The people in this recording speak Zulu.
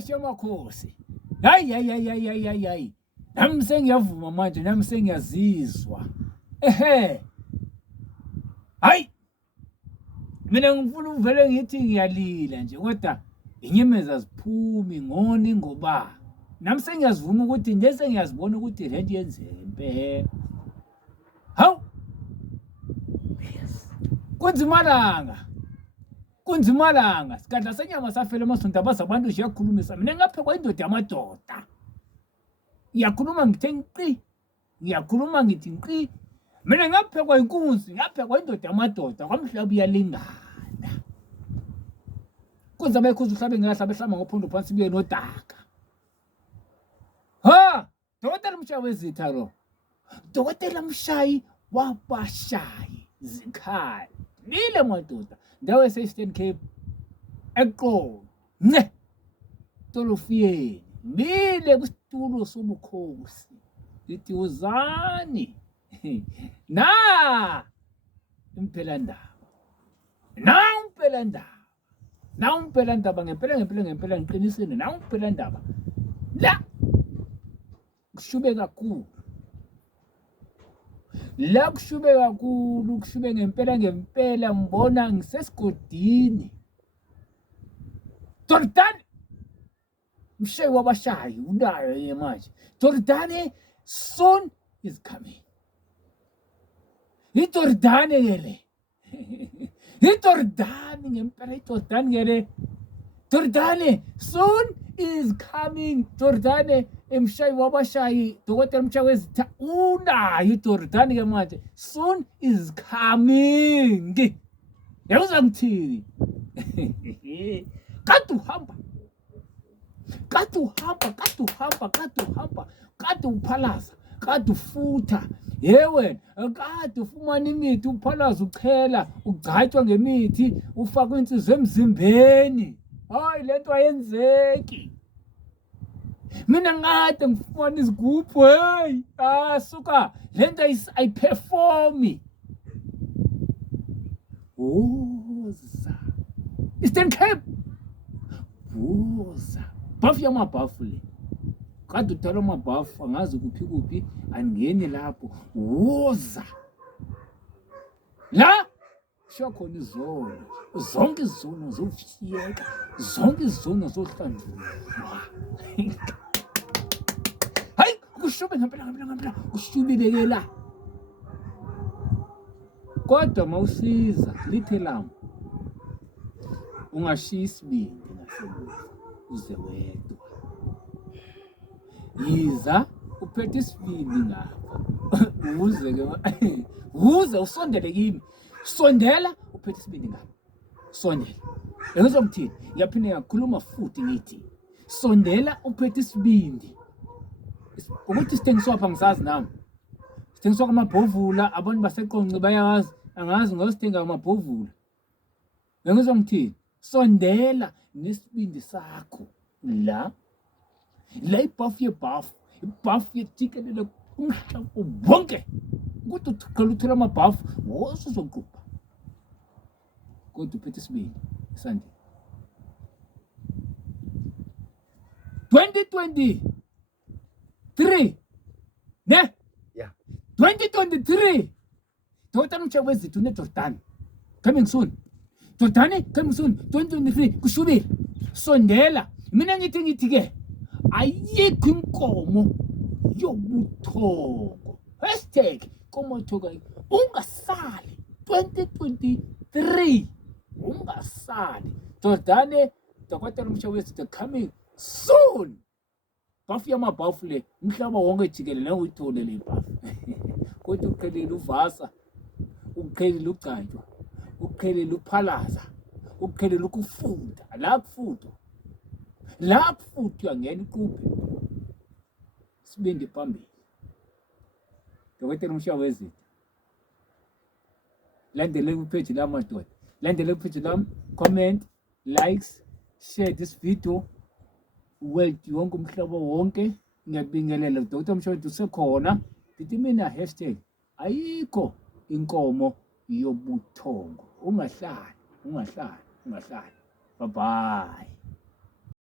bashamakhosi. Hayi. Nami sengiyavuma manje, nami sengiyazizwa. Hayi. Mina ngifuna uvele ngithi ngiyalila nje kodwa inyemeza ziphumi ngoni ngoba. Nami sengiyazivuma ukuthi nje sengiyazibona ukuthi lento yenzeke impela. Hawu. Yes. Kunzima langa. Sikadla senyama safela emasonto abazabantu nje yakhulumisa. Mina ngaphekwa indoda yamadoda. Ngiyakhuluma ngithi nkqi. Mina ngaphekwa inkunzi, ngaphekwa indoda yamadoda kwamhlaba iyalingana. Kunzima ikhuza uhlabe ngahlaba ehlamba ngophondo phansi buye nodaka. Dokotela Mshayi Wezitha lo. Dokotela Mshayi wabashayi zikhali. Nile madoda. Ndawo ese-Eastern Cape. Eqolo. Tolofiyeni. Nile kusitulo sobukhosi. Lithi uzani. Impela ndaba. Ngempela ngiqinisile. Impela ndaba. La kushube kakhulu. Kushube ngempela ngibona ngisesigodini. Jordan Mshayi wabashayi unayo yena manje. Jordan soon is coming. iJordan ngele. iJordan ngempela iJordan ngele. Jordan soon is coming. Jordan Mshayi wabashayi Dokotela Mshayi Wezitha unayo iJordan ke manje. Soon is coming. Yawuza ngithini? Kade uphalaza, kade ufutha. Wena, kade ufumana imithi uphalaza uchela, ugcatshwa ngemithi, ufaka insizwe emzimbeni. Hayi lento ayenzeki. Mina ngade ngifuna izigubhu, suka lento ayiperformi. Woza. Eastern Cape. Woza. Bafu yamabhafu le. Kade uthala amabhafu angazi kuphi angeni lapho. Woza. La sho khona izono. Zonke izono zofiyeka. Zonke izono zohlandlulwa. Hayi kushube ngempela. Ushubile la. Kodwa mawusiza lithe lami. Ungashiya isibindi ngasemuva uze wedwa. Yiza uphethe isibindi ngapha. Uze usondele kimi. Sondela uphethe isibindi ngapha. Sondela. Ngizomthini? Yaphinde ngakhuluma futhi ngithi. Sondela uphethe isibindi. Ukuthi sithengiswa apha ngisazi nami. Sithengiswa kwamabhovula abantu baseqonqi bayawazi. Angazi ngosithenga amabhovula. Ngizomthini? Sondela nesibindi sakho la ibhafu yethikelele umhlaba wonke. Ukuthi uqala uthola amabhafu wosuzoqupha. Kodwa uphethe isibindi sande. 2023 ne? Yeah. 2023 Dokotela Mshayi Wezitha uneJordan coming soon. Jordan coming soon 2023 kushubile. Sondela. Mina ngithi ke ayikho inkomo yobuthongo. #komothoka ungasali 2023 ungasali. Jordan Dokotela Mshayi Wezitha coming soon. Bafu yamabhafu le umhlaba wonke jikelele uyitholele ibhafu. Kodwa uqhelile uvasa, uqhelile ugcatshwa, uqhelile uphalaza, uqhelile ukufunda. La kufutwa ngene iquphe. Sibindi phambili. Dokotela Mshayi Wezitha. Landele kupage la madoda. Landele kupage la, comment, likes, share this video. Wonke umhlaba wonke ngiyabingelela Dr. Mshayi usekhona. Dithi mina #ayikho inkomo yobuthongo. Ungahlali. Bye bye.